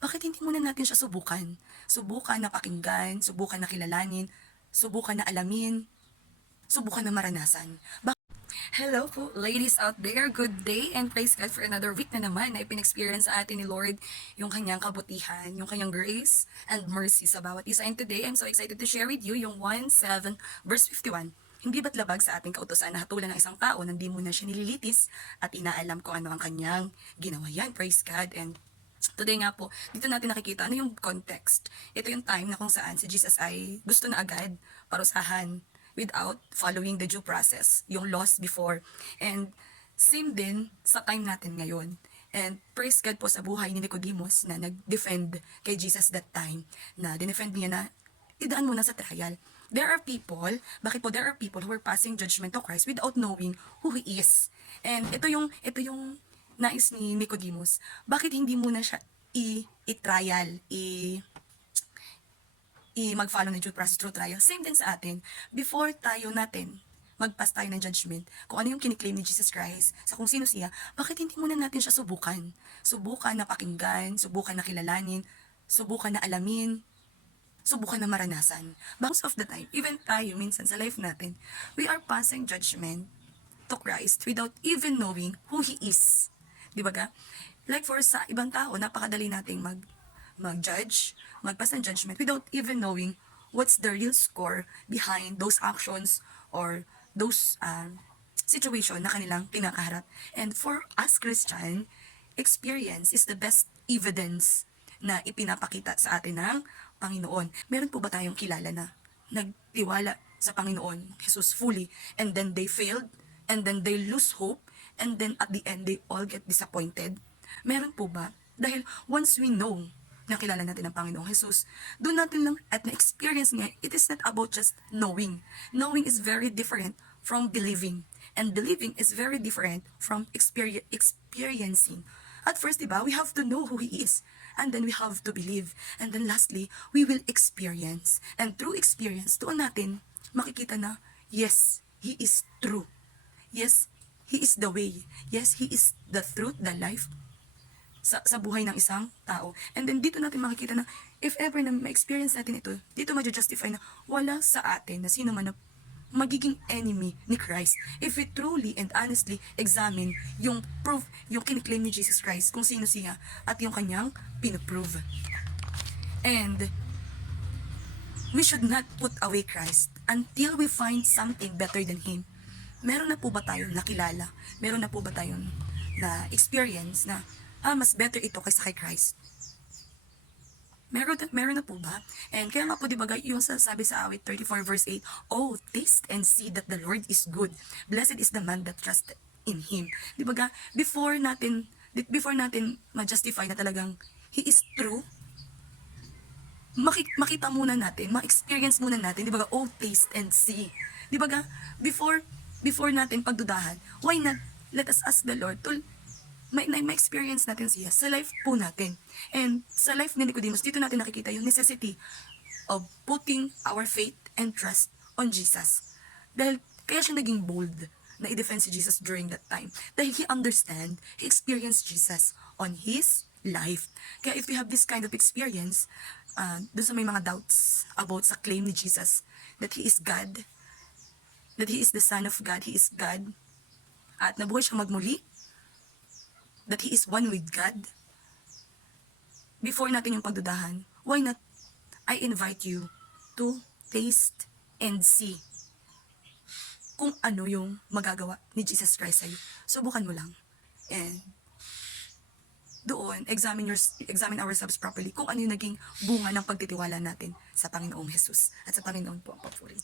Bakit hindi muna natin siya subukan? Subukan na pakinggan, subukan na kilalanin, subukan na alamin, subukan na maranasan. Hello po, ladies out there. Good day and praise God for another week na naman na ipin-experience sa atin ni Lord yung kanyang kabutihan, yung kanyang grace and mercy sa bawat isa. And today, I'm so excited to share with you yung 1:7 verse 51. Hindi ba't labag sa ating kautusan na hatulan ng isang tao nang di mo na siya nililitis at inaalam kung ano ang kanyang ginawa yan. Praise God. And today nga po, dito natin nakikita ano yung context. Ito yung time na kung saan si Jesus ay gusto na agad parusahan without following the due process, yung laws before. And same din sa time natin ngayon. And praise God po sa buhay ni Nicodemus na nag-defend kay Jesus that time, na dinefend niya na idaan muna sa trial. There are people, bakit po there are people who are passing judgment to Christ without knowing who He is. And ito yung nais ni Nicodemus. Bakit hindi muna siya i-trial, mag-follow ng due process through trial? Same din sa atin. Before mag-pass tayo ng judgment, kung ano yung kiniklaim ni Jesus Christ, sa kung sino siya, bakit hindi muna natin siya subukan? Subukan na pakinggan, subukan na kilalanin, subukan na alamin, subukan na maranasan. Most of the time, even tayo minsan sa life natin, we are passing judgment to Christ without even knowing who He is. Di ba ga? Like for sa ibang tao, napakadali nating mag-judge, magpass ng judgment without even knowing what's the real score behind those actions or those situation na kanilang pinakaharap. And for us Christian, experience is the best evidence na ipinapakita sa atin ng Panginoon. Meron po ba tayong kilala na nagtiwala sa Panginoon Jesus fully, and then they failed, and then they lose hope, and then at the end they all get disappointed? Meron po ba? Dahil once we know na kilala natin ang Panginoong Jesus, doon natin lang at na-experience niya, it is not about just knowing. Knowing is very different from believing. And believing is very different from experiencing. At first, diba, we have to know who He is. And then we have to believe. And then lastly, we will experience. And through experience, doon natin makikita na, yes, He is true. Yes, He is the way. Yes, He is the truth, the life sa buhay ng isang tao. And then dito natin makikita na if ever na ma-experience natin ito, dito ma-justify na wala sa atin na sino man na magiging enemy ni Christ. If we truly and honestly examine yung proof, yung kiniklaim ni Jesus Christ, kung sino siya at yung kanyang pinaprove. And we should not put away Christ until we find something better than Him. Meron na po ba tayong nakilala? Meron na po ba tayong na experience na mas better ito kaysa kay Christ? Meron na po ba? And kaya nga po, di ba, yung sabi sa awit 34 verse 8, "Oh, taste and see that the Lord is good. Blessed is the man that trusts in Him." Di ba, before natin ma-justify na talagang He is true, makita muna natin, ma-experience muna natin, di ba, oh, taste and see. Di ba, before natin pagdudahan, why not let us ask the Lord to ma-experience natin siya sa life po natin. And sa life ni Nicodemus, dito natin nakikita yung necessity of putting our faith and trust on Jesus. Dahil kaya siya naging bold na i-defend si Jesus during that time. Dahil he experienced Jesus on his life. Kaya if we have this kind of experience, dun sa may mga doubts about sa claim ni Jesus that He is God, that He is the Son of God, He is God, at nabuhay siyang magmuli, that He is one with God, before natin yung pagdudahan, why not I invite you to taste and see kung ano yung magagawa ni Jesus Christ sa'yo. Subukan mo lang. And doon, examine ourselves properly kung ano yung naging bunga ng pagtitiwala natin sa Panginoong Jesus at sa Panginoon po ang papuri.